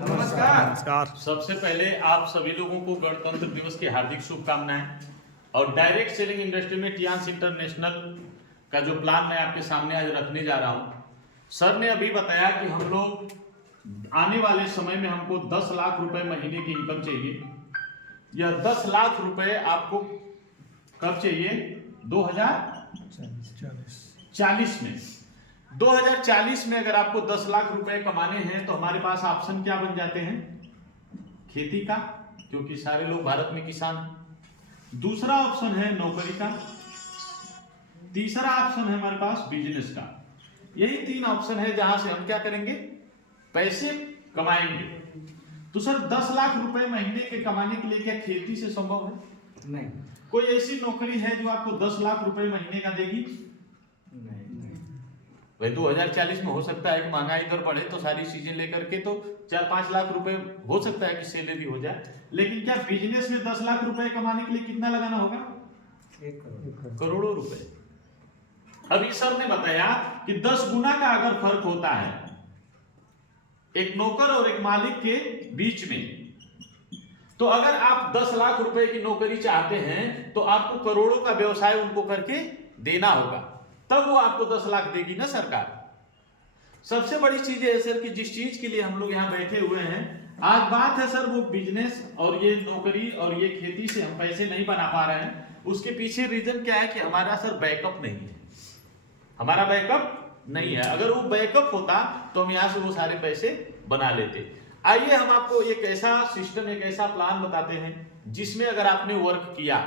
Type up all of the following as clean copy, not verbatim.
नमस्कार। सबसे पहले आप सभी लोगों को गणतंत्र दिवस की हार्दिक शुभकामनाएं। और डायरेक्ट सेलिंग इंडस्ट्री में टियांस इंटरनेशनल का जो प्लान मैं आपके सामने आज रखने जा रहा हूं, सर ने अभी बताया कि हम लोग आने वाले समय में हमको 10 लाख रुपए महीने की इनकम चाहिए। यह 10 लाख रुपए आपको कब चाहिए? 2040 में। 2040 में अगर आपको 10 लाख रुपए कमाने हैं तो हमारे पास ऑप्शन क्या बन जाते हैं? खेती का, क्योंकि सारे लोग भारत में किसान हैं। दूसरा ऑप्शन है नौकरी का। तीसरा ऑप्शन है हमारे पास बिजनेस का। यही 3 ऑप्शन है जहां से हम क्या करेंगे? पैसे कमाएंगे। तो सर 10 लाख रुपए महीने के कमाने के लिए क्या खेती से संभव है? नहीं। कोई ऐसी नौकरी है जो आपको 10 लाख रुपए महीने का देगी? भाई 2040 में हो सकता है कि महंगाई दर बढ़े तो सारी चीजें लेकर के तो 4-5 लाख रुपए हो सकता है कि सैलरी हो जाए, लेकिन क्या बिजनेस में 10 लाख रुपए कमाने के लिए कितना लगाना होगा? 1 करोड़। करोड़ों रुपए। अभी सर ने बताया कि 10 गुना का अगर फर्क होता है एक नौकर और एक मालिक के बीच में, तो अगर आप 10 लाख रुपए की नौकरी चाहते हैं तो आपको करोड़ों का व्यवसाय उनको करके देना होगा, तब वो आपको 10 लाख देगी ना सरकार। सबसे बड़ी चीज है सर कि जिस चीज के लिए हम लोग यहाँ बैठे हुए हैं आज बात है सर, वो बिजनेस और ये नौकरी और ये खेती से हम पैसे नहीं बना पा रहे हैं। उसके पीछे रीजन क्या है कि हमारा सर बैकअप नहीं है। हमारा बैकअप नहीं है। अगर वो बैकअप होता तो हम यहाँ से वो सारे पैसे बना लेते। आइए हम आपको एक ऐसा सिस्टम, एक ऐसा प्लान बताते हैं जिसमें अगर आपने वर्क किया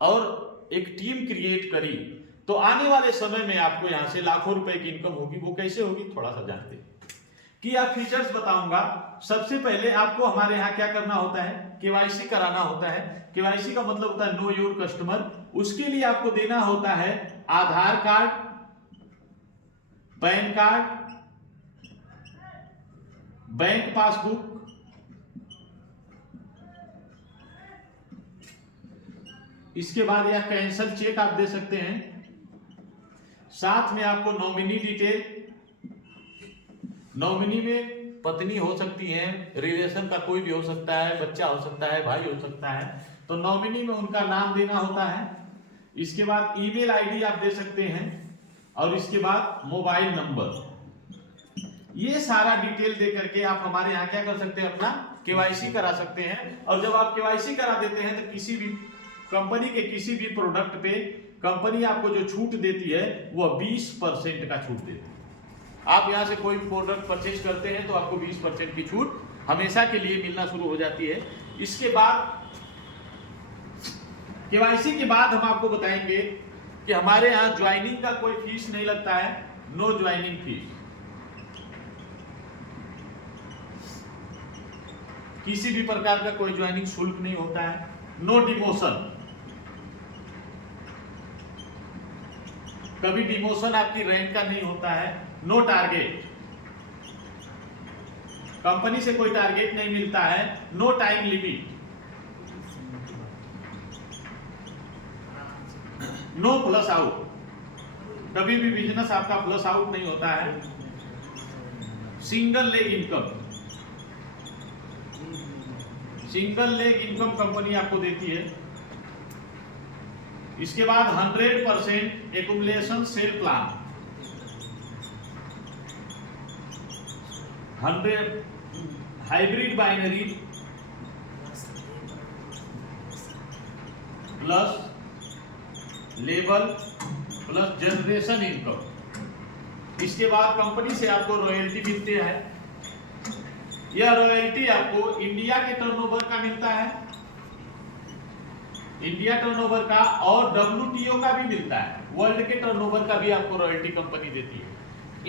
और एक टीम क्रिएट करी तो आने वाले समय में आपको यहां से लाखों रुपए की इनकम होगी। वो कैसे होगी थोड़ा सा जानते हैं कि आप फीचर्स बताऊंगा। सबसे पहले आपको हमारे यहाँ क्या करना होता है? केवाईसी कराना होता है। केवाईसी का मतलब होता है नो योर कस्टमर। उसके लिए आपको देना होता है Aadhaar card, PAN card, bank passbook, इसके बाद या कैंसल चेक आप दे सकते हैं। साथ में आपको नॉमिनी डिटेल, नॉमिनी में पत्नी हो सकती है, रिलेशन का कोई भी हो सकता है, बच्चा हो सकता है, भाई हो सकता है, तो नॉमिनी में उनका नाम देना होता है। इसके बाद ईमेल आईडी आप दे सकते हैं और इसके बाद मोबाइल नंबर। ये सारा डिटेल दे करके आप हमारे यहाँ क्या कर सकते हैं? अपना केवाईसी करा सकते हैं। और जब आप केवाईसी करा देते हैं तो किसी भी कंपनी के किसी भी प्रोडक्ट पे कंपनी आपको जो छूट देती है वो 20% का छूट देती है। आप यहाँ से कोई भी प्रोडक्ट परचेज करते हैं तो आपको 20% की छूट हमेशा के लिए मिलना शुरू हो जाती है। इसके बाद केवाईसी के बाद हम आपको बताएंगे कि हमारे यहाँ ज्वाइनिंग का कोई फीस नहीं लगता है। No joining fees. किसी भी प्रकार का कोई ज्वाइनिंग शुल्क नहीं होता है। No demotion. कभी डिमोशन आपकी रैंक का नहीं होता है। No target. कंपनी से कोई टारगेट नहीं मिलता है। No time limit. No flush out. कभी भी बिजनेस आपका फ्लश आउट नहीं होता है। Single leg income. Single leg income company आपको देती है। इसके बाद 100% accumulation sale plan. 100 hybrid binary plus लेबल प्लस जनरेशन इनकम। इसके बाद कंपनी से आपको रॉयल्टी मिलती है। यह रॉयल्टी आपको इंडिया के टर्नओवर का मिलता है, इंडिया टर्नओवर का, और WTO का भी मिलता है। वर्ल्ड के टर्नओवर का भी आपको रॉयल्टी कंपनी देती है।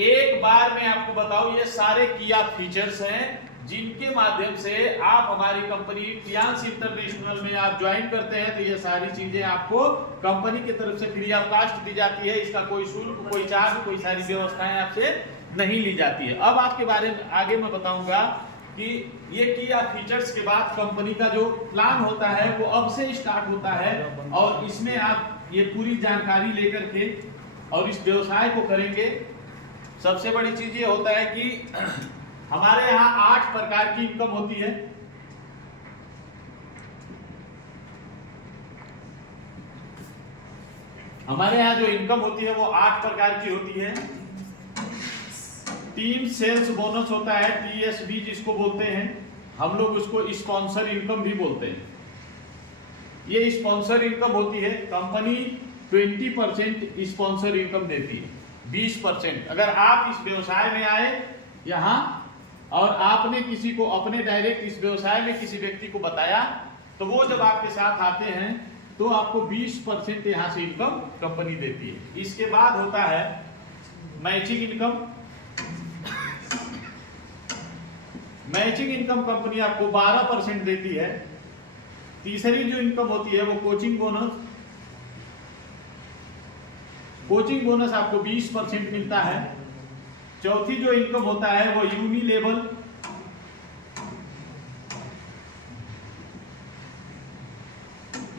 एक बार मैं आपको बताऊं, ये सारे किया फीचर्स हैं जिनके माध्यम से आप हमारी कंपनी टियांस इंटरनेशनल में आप ज्वाइन करते हैं तो ये सारी चीजें आपको कंपनी की तरफ से फ्री ऑफ कास्ट दी जाती है। इसका कोई शुल्क, कोई चार्ज, कोई सारी व्यवस्थाएं आपसे नहीं ली जाती है। अब आपके बारे में आगे मैं बताऊंगा कि ये किया फीचर्स के बाद कंपनी का जो प्लान होता है वो अब से स्टार्ट होता है और इसमें आप ये पूरी जानकारी लेकर के और इस व्यवसाय को करेंगे। सबसे बड़ी चीज ये होता है कि हमारे यहाँ 8 प्रकार की इनकम होती है। हमारे यहाँ जो इनकम होती है वो 8 प्रकार की होती है। टीम सेल्स बोनस होता है, TSB जिसको बोलते हैं, हम लोग उसको स्पॉन्सर इनकम भी बोलते हैं। ये स्पॉन्सर इनकम होती है, कंपनी 20% स्पॉन्सर इनकम देती है, 20%। अगर आप इस व्यवसाय में आए यहाँ और आपने किसी को अपने डायरेक्ट इस व्यवसाय में किसी व्यक्ति को बताया, तो वो जब आपके साथ आते हैं तो आपको 20% यहाँ से इनकम कंपनी देती है। इसके बाद होता है matching income. Matching income company आपको 12% देती है। तीसरी जो इनकम होती है वो कोचिंग बोनस। कोचिंग बोनस आपको 20% मिलता है। चौथी जो इनकम होता है वो यूनिलेवल।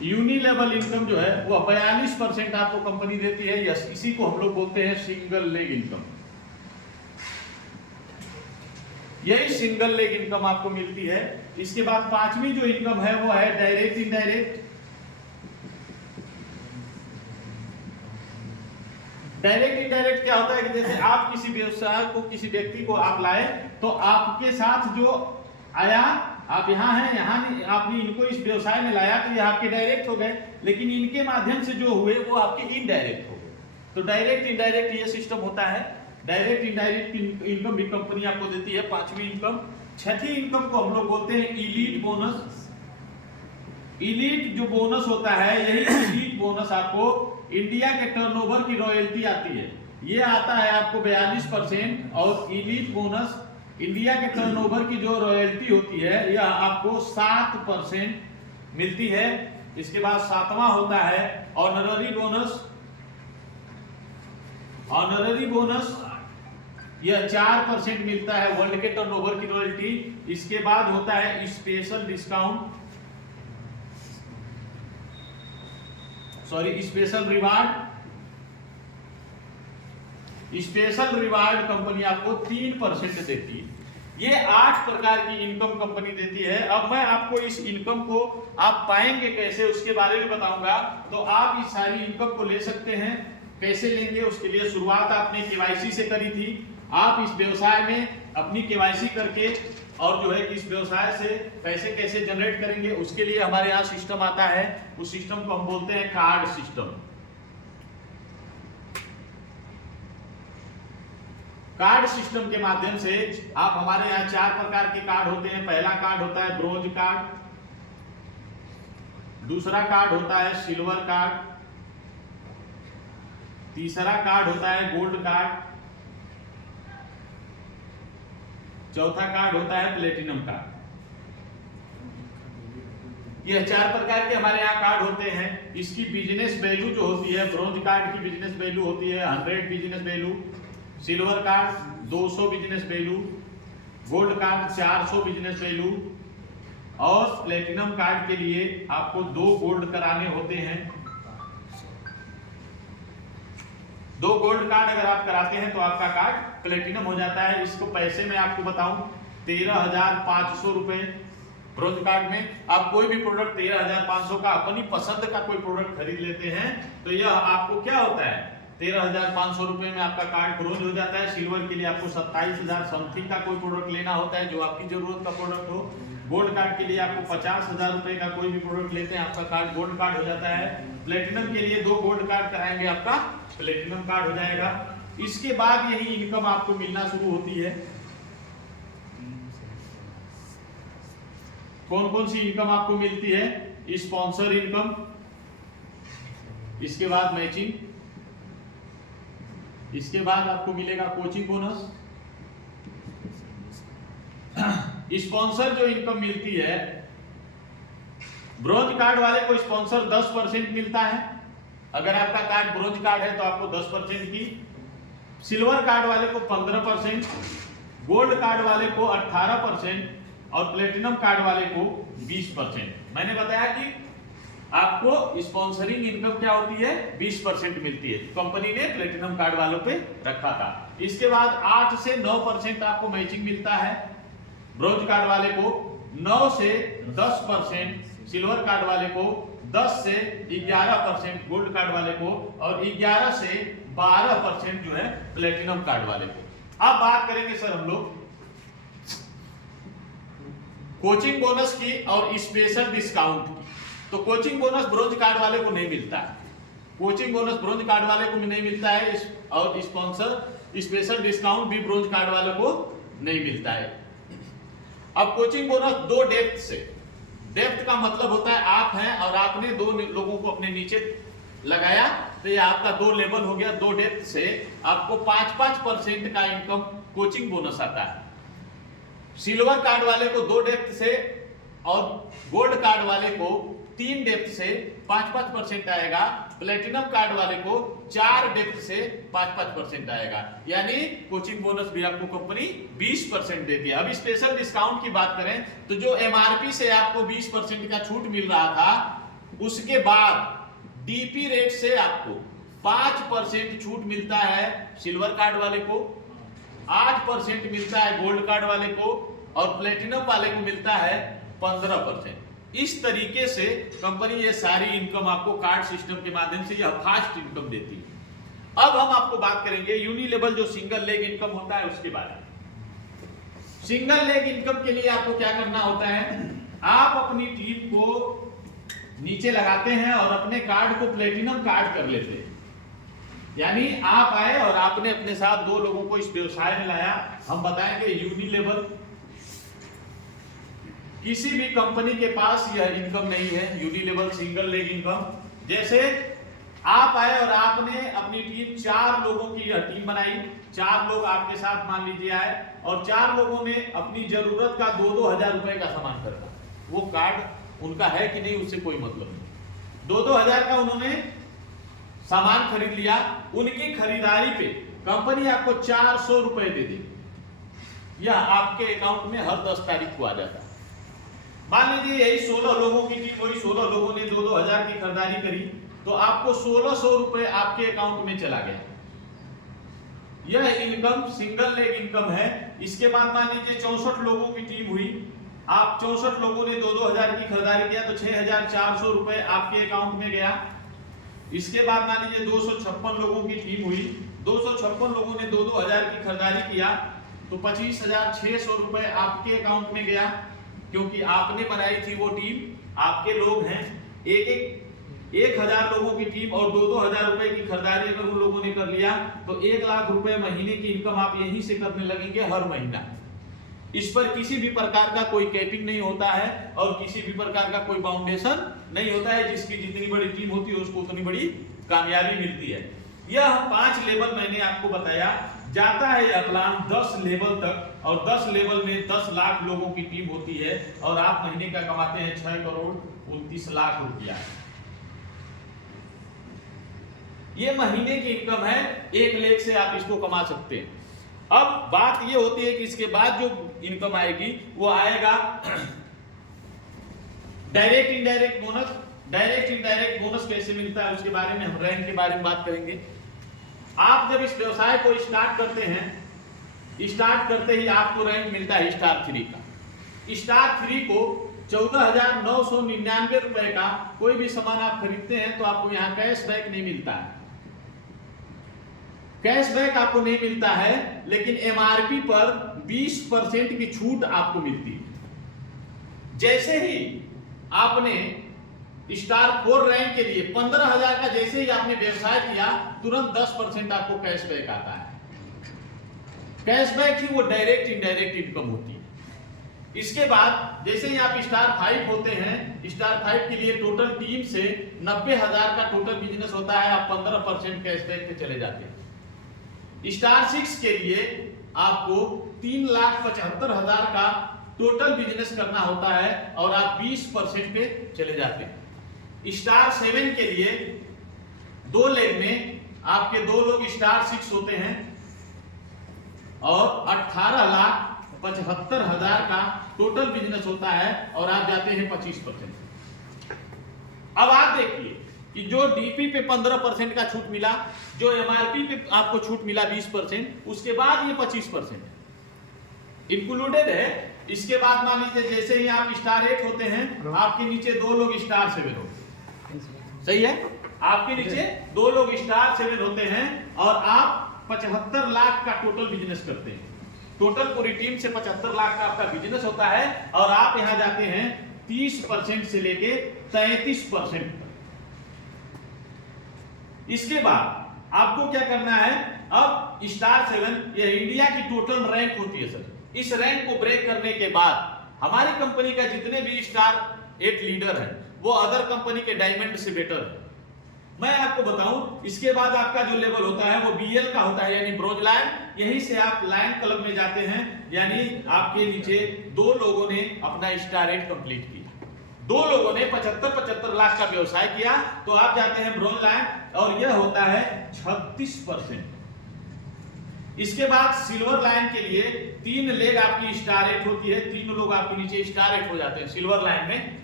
यूनिलेवल इनकम जो है वो 42% आपको कंपनी देती है। यस, इसी को हम लोग बोलते हैं सिंगल लेग इनकम। यही सिंगल लेग इनकम आपको मिलती है। इसके बाद पांचवी जो इनकम है वो है डायरेक्ट इनडायरेक्ट। डायरेक्ट इनडायरेक्ट क्या होता है कि जैसे आप किसी व्यवसाय को, किसी व्यक्ति को आप लाए, तो आपके साथ जो आया, आप यहाँ हैं, यहाँ आपने इनको इस व्यवसाय में लाया, तो ये आपके डायरेक्ट हो गए, लेकिन इनके माध्यम से जो हुए वो आपके इनडायरेक्ट हो गए। तो डायरेक्ट इनडायरेक्ट ये सिस्टम होता है। डायरेक्ट इनडायरेक्ट इनकम भी कंपनी आपको देती है। पांचवी इनकम। छठी इनकम को हम लोग बोलते हैं इलीट बोनस। इलीट जो बोनस होता है, यही इलीट बोनस आपको इंडिया के टर्नओवर की रॉयल्टी आती है, ये आता है आपको 42%। और इलीट बोनस इंडिया के टर्नओवर की जो रॉयल्टी होती है यह आपको 7% मिलती है। इसके बाद सातवां होता है ऑनररी बोनस। ऑनररी बोनस यह 4% मिलता है वर्ल्ड के टर्नओवर की रॉयल्टी। इसके बाद होता है special discount, sorry special reward. Special reward company आपको 3% देती है। ये 8 प्रकार की इनकम कंपनी देती है। अब मैं आपको इस इनकम को आप पाएंगे कैसे उसके बारे में बताऊंगा। तो आप इस सारी इनकम को ले सकते हैं। कैसे लेंगे उसके लिए शुरुआत आपने केवाईसी से करी थी। आप इस व्यवसाय में अपनी केवाईसी करके और जो है कि इस व्यवसाय से पैसे कैसे जनरेट करेंगे उसके लिए हमारे यहाँ सिस्टम आता है। उस सिस्टम को हम बोलते हैं कार्ड सिस्टम। कार्ड सिस्टम के माध्यम से आप, हमारे यहाँ 4 प्रकार के कार्ड होते हैं। पहला कार्ड होता है ब्रोंज कार्ड, दूसरा कार्ड होता है सिल्वर कार्ड, तीसरा कार्ड होता है गोल्ड कार्ड, चौथा कार्ड होता है प्लेटिनम कार्ड। यह 4 प्रकार के हमारे यहाँ कार्ड होते हैं। इसकी बिजनेस वैल्यू जो होती है, ब्रोंज कार्ड की बिजनेस वैल्यू होती है 100 business value, silver card 200 business value, gold card 400 business value, और प्लेटिनम कार्ड के लिए आपको 2 गोल्ड कराने होते हैं। 2 गोल्ड कार्ड अगर आप कराते हैं तो आपका कार्ड प्लेटिनम हो जाता है। इसको पैसे में आपको बताऊं, 13,500 रुपए ब्रोंज कार्ड में। आप कोई भी प्रोडक्ट 13,500 का अपनी पसंद का कोई प्रोडक्ट खरीद लेते हैं तो यह आपको क्या होता है, 13,500 रुपए में आपका कार्ड ब्रोंज हो जाता है। सिल्वर के लिए आपको 27,000 समथिंग का कोई प्रोडक्ट लेना होता है जो आपकी जरूरत का प्रोडक्ट हो। गोल्ड कार्ड के लिए आपको 50,000 रुपए का कोई भी प्रोडक्ट लेते हैं आपका कार्ड गोल्ड कार्ड हो जाता है। प्लेटिनम के लिए 2 गोल्ड कार्ड कराएंगे आपका प्लेटिनम कार्ड हो जाएगा। इसके बाद यही इनकम आपको मिलना शुरू होती है। कौन कौन सी इनकम आपको मिलती है? स्पॉन्सर इनकम, इसके बाद मैचिंग, इसके बाद आपको मिलेगा कोचिंग बोनस। स्पॉन्सर जो इनकम मिलती है, ब्रोंज कार्ड वाले को स्पॉन्सर 10% मिलता है। अगर आपका कार्ड ब्रोंज कार्ड है तो आपको 10% की, सिल्वर कार्ड वाले को 15%, गोल्ड कार्ड वाले को 18% और प्लेटिनम कार्ड वाले को 20%। मैंने बताया कि आपको स्पॉन्सरिंग इनकम क्या होती है, 20% मिलती है। कंपनी ने प्लेटिनम कार्ड वालों पे रखा था। इसके बाद 8 से 9% आपको मैचिंग मिलता है। ब्रोंज कार्ड वाले को 9 से 10%, सिल्वर कार्ड वाले को 10 से 11%, गोल्ड कार्ड वाले को, और 11 से 12% जो है प्लेटिनम कार्ड वाले को। अब बात करेंगे सर हम लोग कोचिंग बोनस की और स्पेशल डिस्काउंट की। तो कोचिंग बोनस ब्रोंज कार्ड वाले को नहीं मिलता है, कोचिंग बोनस ब्रोंज कार्ड वाले को भी नहीं मिलता है, और स्पॉन्सर स्पेशल डिस्काउंट भी ब्रोंज कार्ड वाले को नहीं मिलता है। अब कोचिंग बोनस 2 डेप्थ से, डेप्थ का मतलब होता है आप हैं और आपने 2 लोगों को अपने नीचे लगाया, तो ये आपका 2 लेवल हो गया। 2 डेप्थ से आपको 5% का इनकम कोचिंग बोनस आता है। सिल्वर कार्ड वाले को 2 डेप्थ से और गोल्ड कार्ड वाले को 3 डेप्थ से 5% आएगा। प्लेटिनम कार्ड वाले को 4 डेप्थ से 5% आएगा। यानी कोचिंग बोनस भी आपको कंपनी 20% देती है। अब स्पेशल डिस्काउंट की बात करें तो जो एमआरपी से आपको 20% का छूट मिल रहा था, उसके बाद डीपी रेट से आपको 5% छूट मिलता है सिल्वर कार्ड वाले को, 8% मिलता है गोल्ड कार्ड वाले को, और प्लेटिनम वाले को मिलता है 15%। इस तरीके से कंपनी ये सारी इनकम आपको कार्ड सिस्टम के माध्यम से यह फास्ट इनकम देती है। अब हम आपको बात करेंगे यूनिलेवल जो सिंगल लेग इनकम होता है उसके बारे में। सिंगल लेग इनकम के लिए आपको क्या करना होता है, आप अपनी टीम को नीचे लगाते हैं और अपने कार्ड को प्लेटिनम कार्ड कर लेते हैं। यानी आप आए और आपने अपने साथ 2 लोगों को इस व्यवसाय में लाया। हम बताएंगे यूनिलेवल किसी भी कंपनी के पास यह इनकम नहीं है, यूनिलेवल सिंगल लेग इनकम। जैसे आप आए और आपने अपनी टीम 4 लोगों की यह टीम बनाई, 4 लोग आपके साथ मान लीजिए आए, और 4 लोगों ने अपनी जरूरत का 2-2 हजार रुपए का सामान खरीदा। वो कार्ड उनका है कि नहीं उससे कोई मतलब नहीं, 2-2 हजार का उन्होंने सामान खरीद लिया। उनकी खरीदारी पे कंपनी आपको 400 रुपए दे देगी। यह आपके अकाउंट में हर 10 तारीख को आ जाता है। मान लीजिए यही 16 लोगों की टीम हुई, 16 लोगों ने 2-2 हजार की खरीदारी करी, तो आपको 1600 रुपए आपके अकाउंट में चला गया। यह इनकम सिंगल लेग इनकम है। इसके बाद मान लीजिए 64 लोगों की टीम हुई, आप 64 लोगों ने 2-2 हजार की खरीदारी किया, तो 6400 रुपए आपके अकाउंट में गया। इसके बाद मान लीजिए 256 लोगों की टीम हुई, 256 लोगों ने 2-2 हजार की खरीदारी किया, तो 25,600 रुपए आपके अकाउंट में गया, क्योंकि आपने बनाई थी वो टीम, आपके लोग हैं। 1,000 लोगों की टीम और 2-2 हजार रुपए की खरीदारी अगर उन लोगों ने कर लिया, तो 1 लाख रुपए महीने की इनकम आप यहीं से करने लगेंगे हर महीना। इस पर किसी भी प्रकार का कोई कैपिंग नहीं होता है और किसी भी प्रकार का कोई बाउंडेशन नहीं होता है। जिसकी जितनी बड़ी टीम होती है उसको उतनी बड़ी कामयाबी मिलती है। यह 5 लेवल मैंने आपको बताया। जाता है यह प्लान 10 लेवल तक, और 10 लेवल में 10 लाख लोगों की टीम होती है, और आप महीने का कमाते हैं 6 करोड़ 29 लाख रुपया। ये महीने की इनकम है, 1 लेग से आप इसको कमा सकते हैं। अब बात ये होती है कि इसके बाद जो इनकम आएगी वो आएगा direct indirect bonus. Direct indirect bonus कैसे मिलता है उसके बारे में हम रैंक के बारे में बात करेंगे। आप जब इस व्यवसाय को स्टार्ट करते हैं, स्टार्ट करते ही आपको रैंक मिलता है स्टार 3 का। स्टार 3 को 14,999 रुपए का कोई भी सामान आप खरीदते हैं तो आपको यहाँ कैशबैक नहीं मिलता है। कैशबैक आपको नहीं मिलता है, लेकिन एमआरपी पर 20% की छूट आपको मिलती है। जैसे ही आपने स्टार 4 रैंक के लिए 15,000 का जैसे ही आपने व्यवसाय किया, तुरंत 10% आपको कैशबैक आता है। कैशबैक ही वो डायरेक्ट इनडायरेक्ट इनकम होती है। इसके बाद जैसे ही आप स्टार 5 होते हैं, स्टार 5 के लिए टोटल टीम से 90,000 का टोटल बिजनेस होता है, आप 15% कैशबैक पे चले जाते हैं। स्टार 6 के लिए आपको 3,75,000 का टोटल बिजनेस करना होता है और आप 20% पे चले जाते हैं। स्टार 7 के लिए 2 लेग में आपके 2 लोग स्टार 6 होते हैं और 18,75,000 का टोटल बिजनेस होता है और आप जाते हैं 25%। अब आप देखिए कि जो डीपी पे 15% का छूट मिला, जो एमआरपी पे आपको छूट मिला 20%, उसके बाद ये 25% इंक्लूडेड है इसके बाद मान लीजिए जैसे ही आप स्टार 8 होते हैं, आपके नीचे 2 लोग स्टार 7 होते हैं, सही है, आपके नीचे 2 लोग स्टार 7 होते हैं और आप 75 लाख का टोटल बिजनेस करते हैं। टोटल पूरी टीम से 75 लाख का आपका बिजनेस होता है और आप यहां जाते हैं 30% से लेके 33%। इसके बाद आपको क्या करना है, अब स्टार 7 ये इंडिया की टोटल रैंक होती है सर। इस रैंक को ब्रेक करने के बाद हमारी कंपनी का जितने भी स्टार 8 लीडर हैं वो अदर कंपनी के डायमंड से बेटर है। मैं आपको बताऊं, इसके बाद आपका जो लेवल होता है वो BL का होता है, यानी ब्रोंज लायन। यहीं से आप लायन क्लब में जाते हैं, यानी आपके नीचे 2 लोगों ने अपना स्टार 8 कंप्लीट किया, 2 लोगों ने 75 लाख का व्यवसाय किया, तो आप जाते हैं ब्रोंज लायन और यह होता है 36%। इसके बाद सिल्वर लाइन के लिए 3 लेग आपकी स्टार 8 होती है, 3 लोग आपके नीचे स्टार 8 हो जाते हैं। सिल्वर लाइन में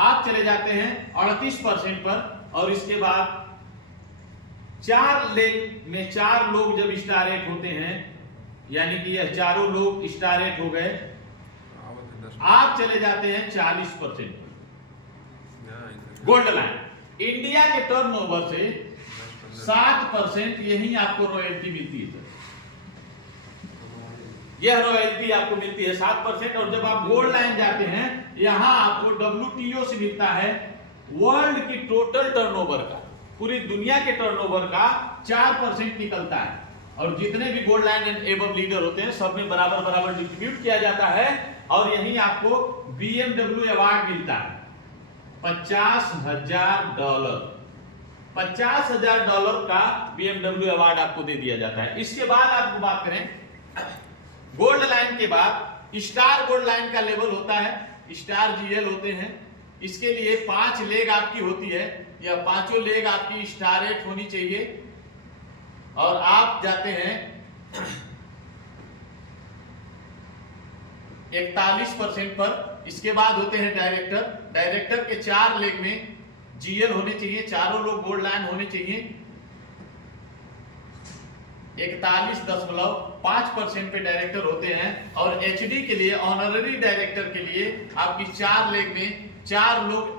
आप चले जाते हैं 38% पर और इसके बाद 4 लेग में 4 लोग जब स्टार 8 होते हैं, यानी कि यह चारों लोग स्टार 8 हो गए, आप चले जाते हैं 40%। गोल्ड लाइन इंडिया के टर्नओवर से 7% यही आपको रॉयल्टी मिलती है। यह रॉयल्टी आपको मिलती है 7%। और जब आप गोल्ड लाइन जाते हैं, यहां आपको WTO से मिलता है वर्ल्ड की टोटल टर्नओवर का, पूरी दुनिया के टर्नओवर का 4% निकलता है। और जितने भी gold line and above leader होते हैं सब में बराबर बराबर डिस्ट्रीब्यूट किया जाता है और यही आपको BMW अवार्ड मिलता है $50,000। $50,000 का BMW अवार्ड आपको दे दिया जाता है। इसके बाद आपको बात करें गोल्ड लाइन के बाद स्टार गोल्ड लाइन का लेवल होता है, स्टार GL होते हैं। इसके लिए 5 लेग आपकी होती है, या 5 लेग आपकी स्टार 8 होनी चाहिए और आप जाते हैं 41% पर। इसके बाद होते हैं डायरेक्टर। डायरेक्टर के 4 लेग में GL होने चाहिए, चारों लोग गोल्ड लाइन होने चाहिए। 41.5% पे डायरेक्टर होते हैं। और HD के लिए, ऑनररी डायरेक्टर के लिए आपकी 4 लेग में 4 लोग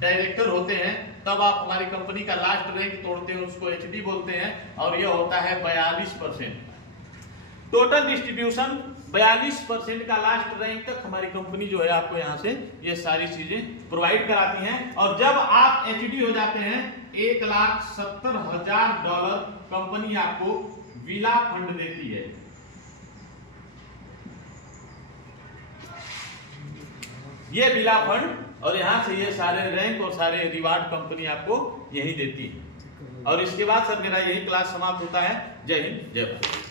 डायरेक्टर होते हैं, तब आप हमारी कंपनी का लास्ट रैंक तोड़ते हैं, उसको HD बोलते हैं और यह होता है 42%। टोटल डिस्ट्रीब्यूशन 42% का लास्ट रैंक तक हमारी कंपनी जो है आपको यहां से ये सारी चीजें प्रोवाइड कराती हैं। और जब आप HD हो जाते हैं $1,70,000 कंपनी आपको विला फंड देती है। ये विला फंड और यहां से ये सारे रैंक और सारे रिवार्ड कंपनी आपको यही देती है। और इसके बाद सर मेरा यही क्लास समाप्त होता है। जय हिंद, जय भारत।